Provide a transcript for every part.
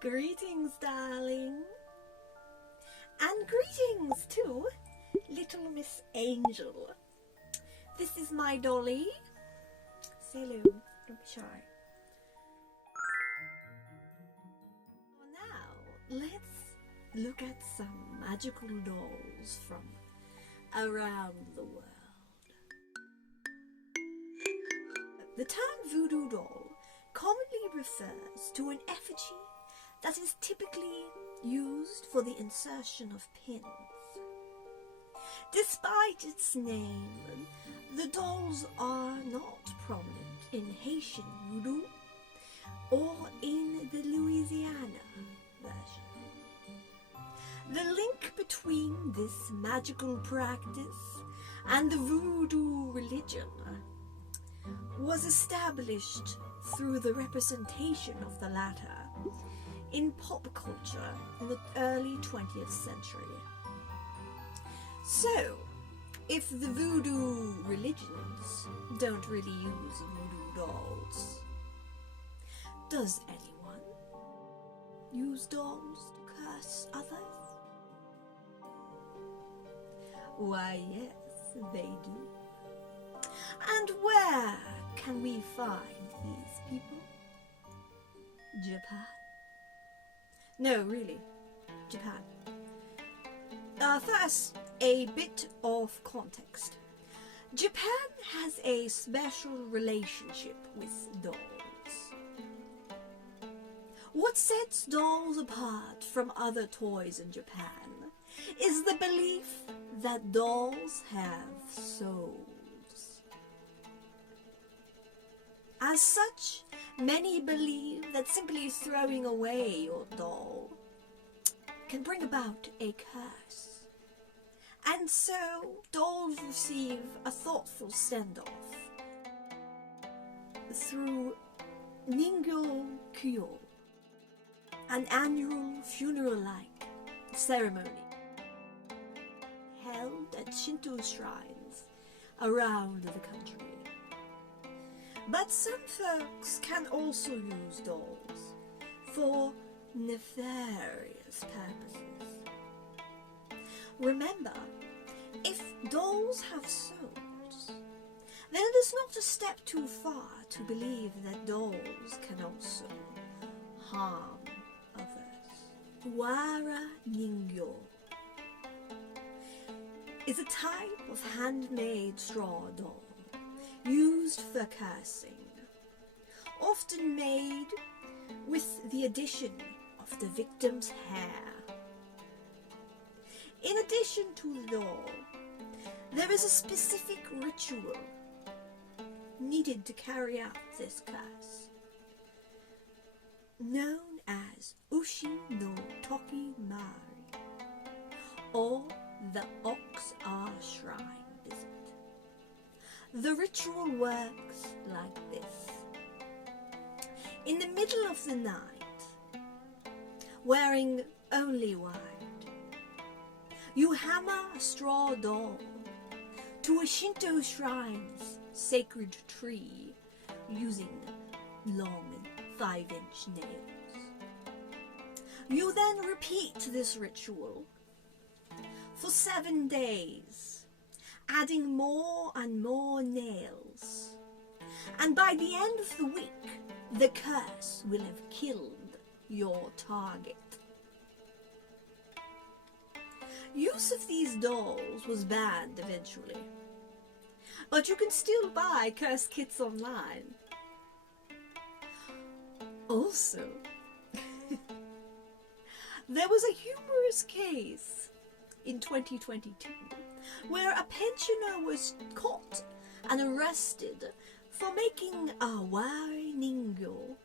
Greetings, darling. And greetings too, little Miss Angel. This is my dolly. Say hello, don't be shy. Now, let's look at some magical dolls from around the world. The term voodoo doll commonly refers to an effigy that is typically used for the insertion of pins. Despite its name, the dolls are not prominent in Haitian voodoo or in the Louisiana version. The link between this magical practice and the voodoo religion was established through the representation of the latter in pop culture in the early 20th century. So, if the voodoo religions don't really use voodoo dolls, does anyone use dolls to curse others? Why, yes, they do. And where can we find these people? Japan? No, really, Japan. First, a bit of context. Japan has a special relationship with dolls. What sets dolls apart from other toys in Japan is the belief that dolls have souls. As such, many believe that simply throwing away your doll can bring about a curse. And so, dolls receive a thoughtful send-off through Ningyo Kyo, an annual funeral-like ceremony held at Shinto shrines around the country. But some folks can also use dolls for nefarious purposes. Remember, if dolls have souls, then it is not a step too far to believe that dolls can also harm others. Wara Ningyo is a type of handmade straw doll used for cursing, often made with the addition of the victim's hair. In addition to the doll, there is a specific ritual needed to carry out this curse, known as Ushi no Toki Mari, or the Ox-Ah Shrine visit. The ritual works like this. In the middle of the night, wearing only white, you hammer a straw doll to a Shinto shrine's sacred tree using long 5-inch nails. You then repeat this ritual for 7 days, adding more and more nails. And by the end of the week, the curse will have killed your target. Use of these dolls was banned eventually, but you can still buy curse kits online. Also, there was a humorous case in 2022 where a pensioner was caught and arrested for making a wari ningyo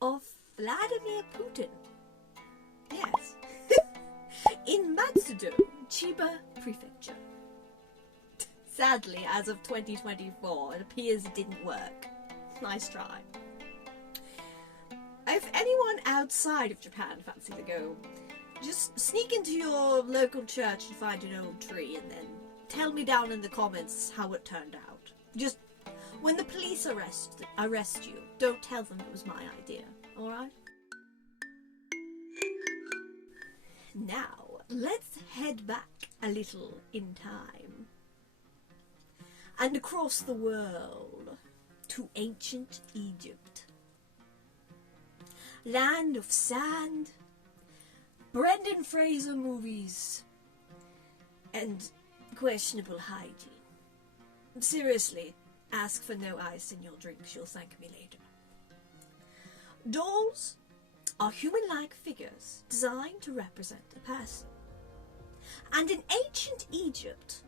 of Vladimir Putin. Yes. In Matsudo, Chiba Prefecture. Sadly, as of 2024, it appears it didn't work. Nice try. If anyone outside of Japan fancy to go, just sneak into your local church and find an old tree and then tell me down in the comments how it turned out. Just when the police arrest you, don't tell them it was my idea, alright? Now, let's head back a little in time and across the world to ancient Egypt. Land of sand, Brendan Fraser movies, and questionable hygiene. Seriously, ask for no ice in your drinks, you'll thank me later. Dolls are human-like figures designed to represent a person. And in ancient Egypt,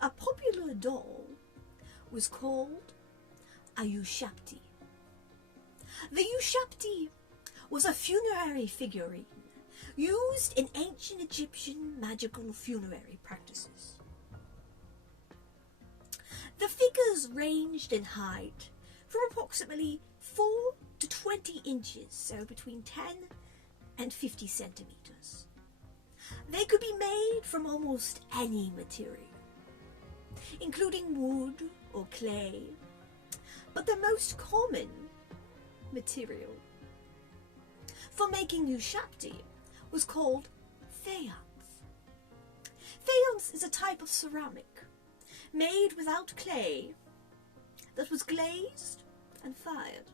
a popular doll was called a Ushapti. The Ushapti was a funerary figurine used in ancient Egyptian magical funerary practices. The figures ranged in height from approximately 4 to 20 inches, so between 10 and 50 centimeters. They could be made from almost any material, including wood or clay, but the most common material for making Ushapti was called faience. Faience is a type of ceramic made without clay that was glazed and fired.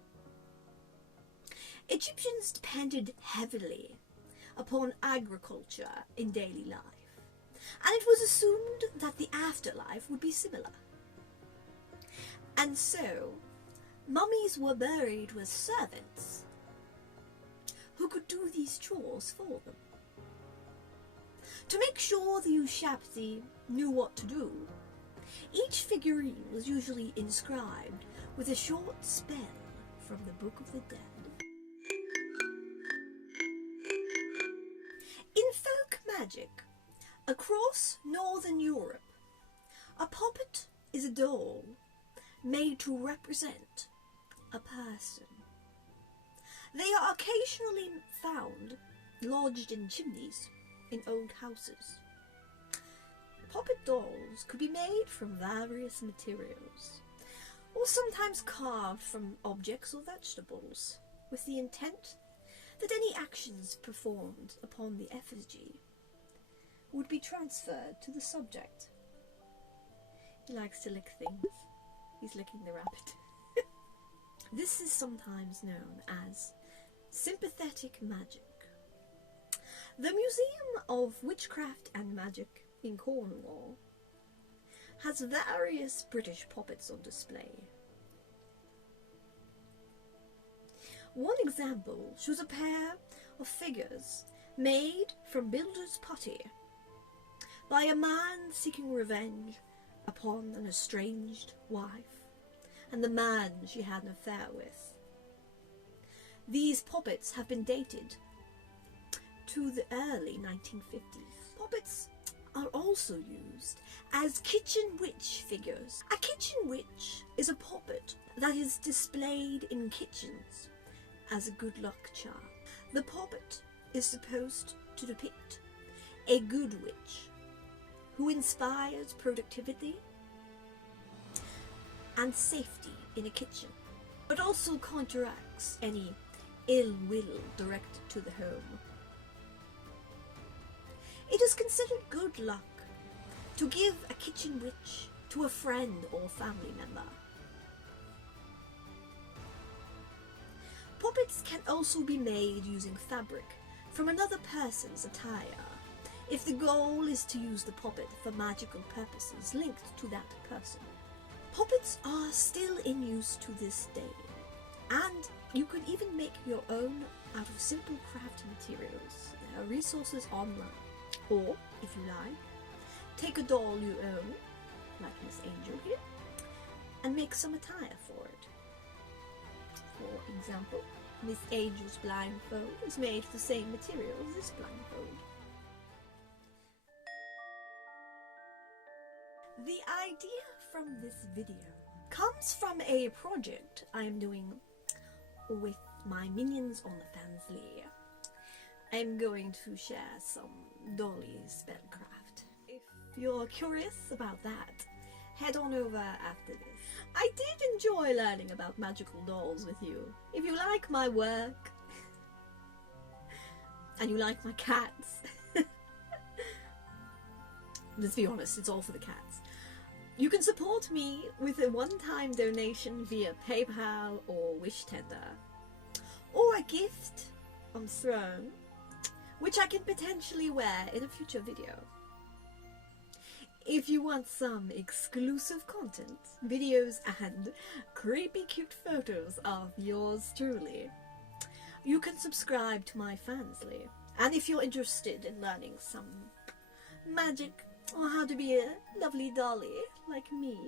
Egyptians depended heavily upon agriculture in daily life, and it was assumed that the afterlife would be similar. And so, mummies were buried with servants who could do these chores for them. To make sure the Ushapti knew what to do, each figurine was usually inscribed with a short spell from the Book of the Dead. In folk magic, across Northern Europe, a puppet is a doll made to represent a person. They are occasionally found lodged in chimneys in old houses. Puppet dolls could be made from various materials, or sometimes carved from objects or vegetables, with the intent that any actions performed upon the effigy would be transferred to the subject. He likes to lick things. He's licking the rabbit. This is sometimes known as sympathetic magic. The Museum of Witchcraft and Magic in Cornwall has various British puppets on display. One example shows a pair of figures made from builder's putty by a man seeking revenge upon an estranged wife and the man she had an affair with. These puppets have been dated to the early 1950s. Puppets are also used as kitchen witch figures. A kitchen witch is a puppet that is displayed in kitchens as a good luck charm. The puppet is supposed to depict a good witch who inspires productivity and safety in a kitchen, but also counteracts any ill will directed to the home. It is considered good luck to give a kitchen witch to a friend or family member. Puppets can also be made using fabric from another person's attire, if the goal is to use the puppet for magical purposes linked to that person. Puppets are still in use to this day, and you can even make your own out of simple craft materials. There are resources online. Or, if you like, take a doll you own, like Miss Angel here, and make some attire for it. For example, Miss Angel's blindfold is made of the same material as this blindfold. The idea from this video comes from a project I am doing with my minions on the Fansly. I'm going to share some dolly spellcraft. If you're curious about that, head on over after this. I did enjoy learning about magical dolls with you. If you like my work, and you like my cats, let's be honest, it's all for the cats. You can support me with a one-time donation via PayPal or Wish Tender, or a gift on Throne, which I can potentially wear in a future video. If you want some exclusive content, videos and creepy cute photos of yours truly, you can subscribe to my Fansly. And if you're interested in learning some magic or how to be a lovely dolly like me.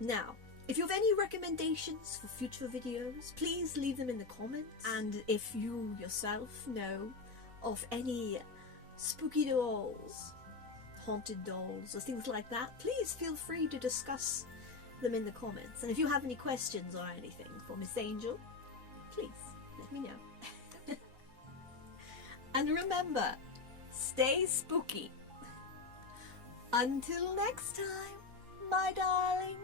Now, if you have any recommendations for future videos, please leave them in the comments. And if you yourself know of any spooky dolls, haunted dolls, or things like that, please feel free to discuss them in the comments. And if you have any questions or anything for Miss Angel, please let me know. And remember, stay spooky. Until next time, my darling.